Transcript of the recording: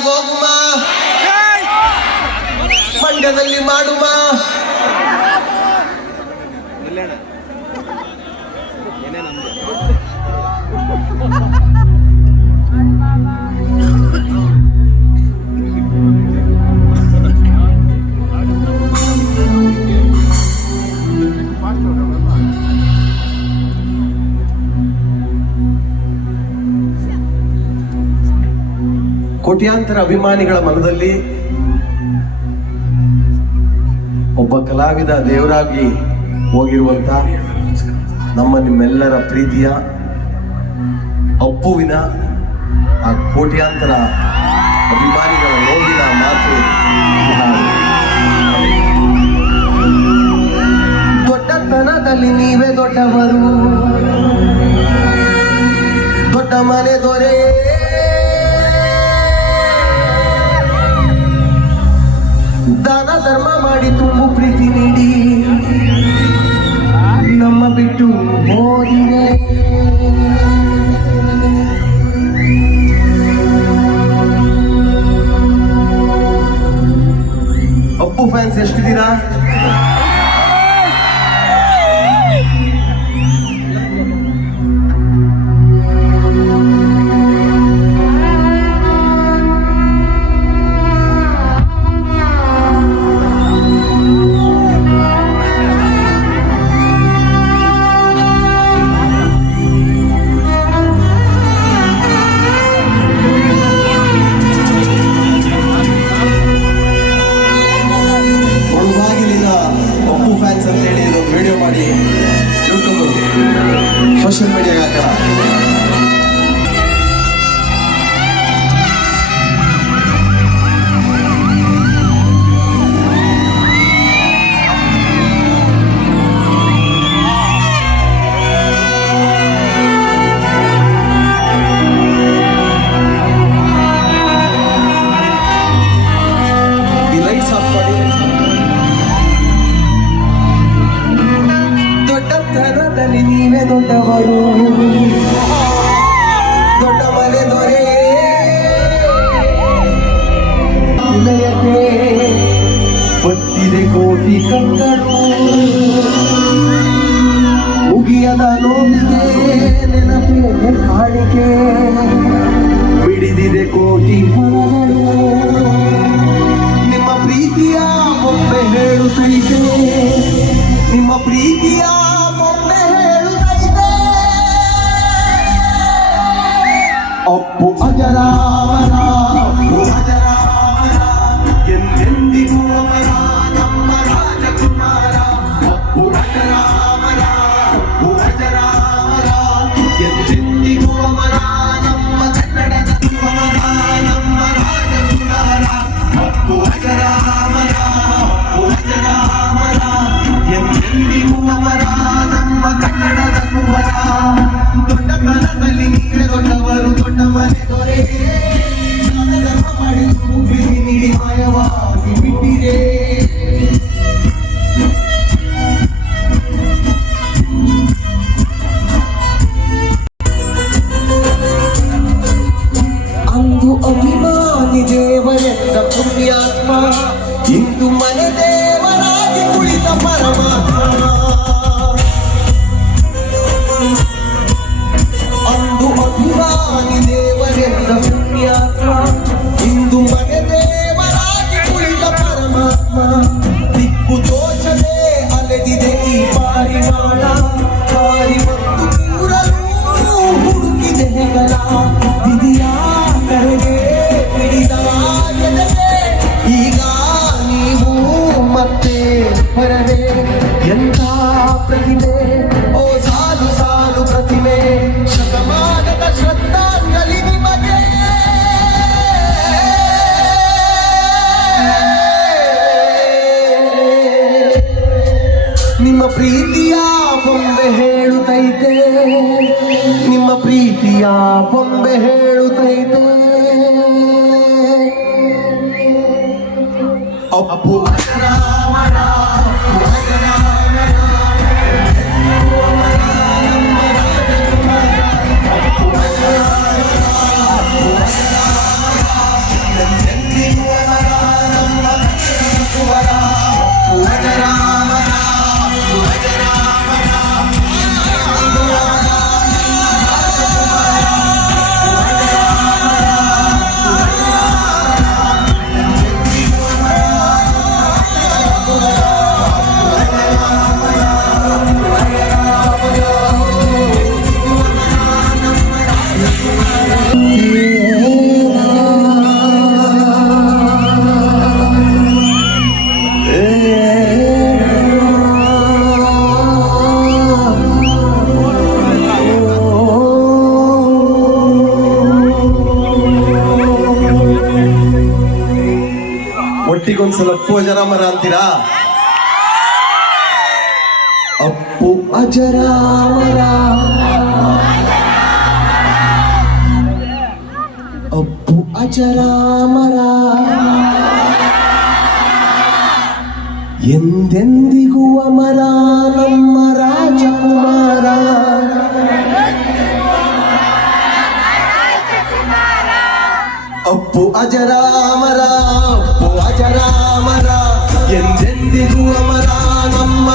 ಹೋಗುಮ. ಮಂಡ್ಯದಲ್ಲಿ ಮಾಡುಮ. ಕೋಟ್ಯಾಂತರ ಅಭಿಮಾನಿಗಳ ಮನದಲ್ಲಿ ಒಬ್ಬ ಕಲಾವಿದ ದೇವರಾಗಿ ಹೋಗಿರುವಂತ ನಮ್ಮ ನಿಮ್ಮೆಲ್ಲರ ಪ್ರೀತಿಯ ಅಪ್ಪುವಿನ ಆ ಕೋಟ್ಯಾಂತರ ಅಭಿಮಾನಿಗಳ ನೋವಿನ ಮಾತು. ದೊಡ್ಡತನದಲ್ಲಿ ನೀವೇ ದೊಡ್ಡವರು ದೊಡ್ಡ ಮನೆ ದೊರೆ ಧರ್ಮ ಮಾಡಿ ತುಂಬು ಪ್ರೀತಿ ನೀಡಿ. ನಮ್ಮ ಬಿಟ್ಟು ಹೋದಿರೆ. ಅಪ್ಪು ಫ್ಯಾನ್ಸ್ ಎಷ್ಟಿದ್ದೀರಾ 楽しい盛り上がった ಒತ್ತಿದೆ ಕೋಟಿ ಕಕ್ಕಳು ಮುಗಿಯದ ನೋವಿಗೆ ನೆನಪಿಗೆ ಕಾಣಿಕೆ. ಬಿಡಿದಿದೆ ಕೋಟಿ ಮನಗಳು ನಿಮ್ಮ ಪ್ರೀತಿಯ ಬೊಂಬೆ ಹೇಳುತ್ತೈತೆ. ನಿಮ್ಮ ಪ್ರೀತಿಯ ಬೊಂಬೆ ಹೇಳುತ್ತೈತೆ. ಅಪ್ಪು ಅಜರಾಮರ ಕನ್ನಡದ ಕುಮರ ದೊಡ್ಡ ಕನದಲ್ಲಿ ನೀವೇ ದೊಡ್ಡವರು ದೊಡ್ಡ ಮನೆ ದೊರೆ ಹೊರದೆ ಎಂಥ ಪ್ರತಿಮೆ? ಓ ಸಾಲು ಸಾಲು ಪ್ರತಿಮೆ. ಶತಮಾನದ ಶ್ರದ್ಧಾಂಜಲಿ ನಿಮಗೆ. ನಿಮ್ಮ ಪ್ರೀತಿಯ ಬೊಂಬೆ ಹೇಳುತ್ತೈತೆ. ನಿಮ್ಮ ಪ್ರೀತಿಯ ಬೊಂಬೆ ಹೇಳುತ್ತೈತೆ. ಒಟ್ಟಿಗೊಂದ್ಸಲ ಅಪ್ಪು ಅಜರಾಮರ ಅಂತೀರಾ? ಅಪ್ಪು ಅಜರಾಮರ. ಅಪ್ಪು ಅಜರಾಮರ. ಎಂದೆಂದಿಗೂ ಅಮರ ನಮ್ಮ ರಾಜಕುಮಾರ. ಅಪ್ಪು ಅಜರಾಮರ. ಅಪ್ಪು ಅಜರಾಮರ ಎಂದೆಂದಿಗೂ ಅಮರ ನಮ್ಮ